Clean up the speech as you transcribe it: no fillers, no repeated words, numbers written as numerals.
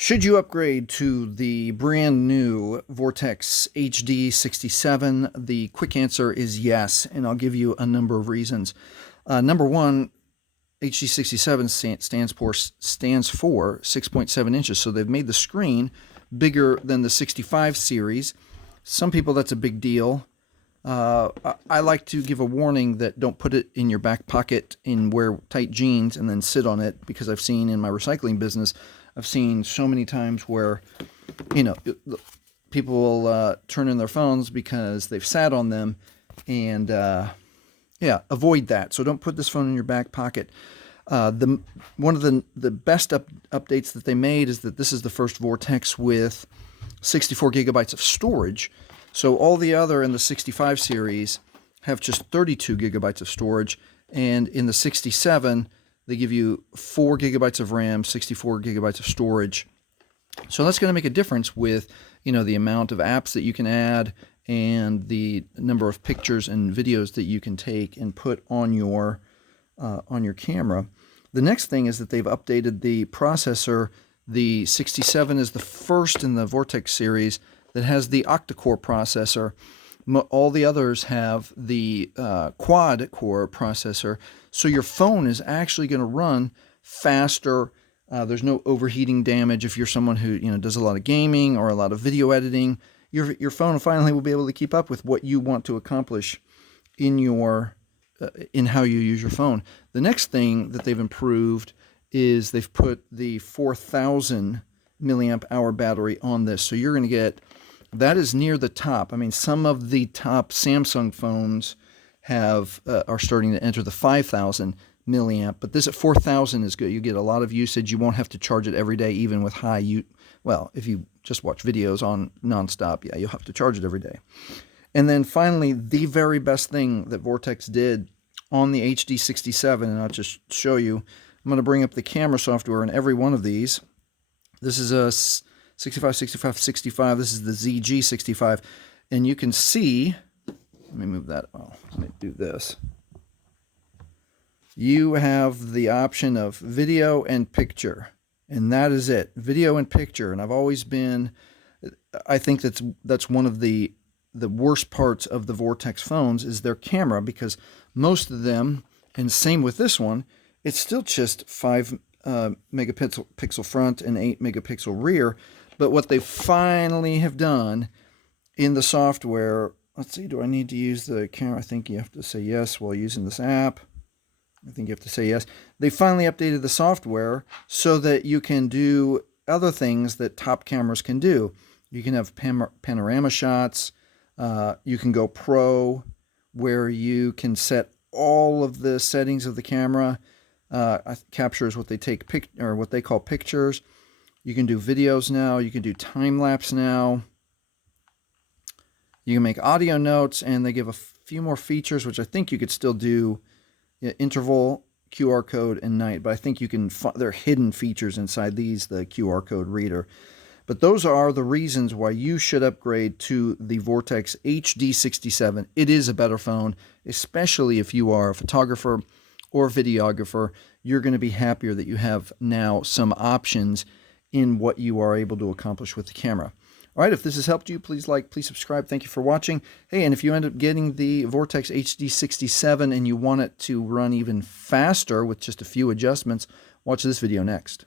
Should you upgrade to the brand new Vortex HD67? The quick answer is yes, and I'll give you a number of reasons. Number one, HD67 stands for 6.7 inches, so they've made the screen bigger than the 65 series. Some people, that's a big deal. I like to give a warning that don't put it in your back pocket and wear tight jeans and then sit on it, because I've seen in my recycling business, I've seen so many times where, people will turn in their phones because they've sat on them, and avoid that. So don't put this phone in your back pocket. One of the best updates that they made is that this is the first Vortex with 64 gigabytes of storage. So all the other in the 65 series have just 32 gigabytes of storage, and in the 67 they give you 4 gigabytes of RAM, 64 gigabytes of storage. So that's going to make a difference with the amount of apps that you can add and the number of pictures and videos that you can take and put on your camera. The next thing is that they've updated the processor. The 67 is the first in the Vortex series that has the octa-core processor. All the others have the quad-core processor, so your phone is actually going to run faster. There's no overheating damage. If you're someone who does a lot of gaming or a lot of video editing, your phone finally will be able to keep up with what you want to accomplish in how you use your phone. The next thing that they've improved is they've put the 4,000 milliamp hour battery on this, so you're going to get, that is near the top. I mean, some of the top Samsung phones are starting to enter the 5,000 milliamp, but this at 4,000 is good. You get a lot of usage. You won't have to charge it every day, even with well, if you just watch videos on nonstop, yeah, you'll have to charge it every day. And then finally, the very best thing that Vortex did on the HD67, and I'll just show you. I'm going to bring up the camera software in every one of these. This is a 65, 65, 65. This is the ZG65. And you can see, let me move that. Oh, let me do this. You have the option of video and picture, and that is it. Video and picture. And I think that's one of the worst parts of the Vortex phones is their camera, because most of them, and same with this one, it's still just 5 megapixel front and 8 megapixel rear. But what they finally have done in the software, let's see, do I need to use the camera? I think you have to say yes while using this app. I think you have to say yes. They finally updated the software so that you can do other things that top cameras can do. You can have panorama shots. You can go pro, where you can set all of the settings of the camera. Captures what they call pictures. You can do videos now. You can do time lapse now. You can make audio notes, and they give a few more features, which I think you could still do. Interval, QR code, and night, but I think you can. There are hidden features inside the QR code reader. But those are the reasons why you should upgrade to the Vortex HD67. It is a better phone, especially if you are a photographer or videographer. You're going to be happier that you have now some options in what you are able to accomplish with the camera. All right, if this has helped you, please like, please subscribe. Thank you for watching. Hey, and if you end up getting the Vortex HD67 and you want it to run even faster with just a few adjustments, watch this video next.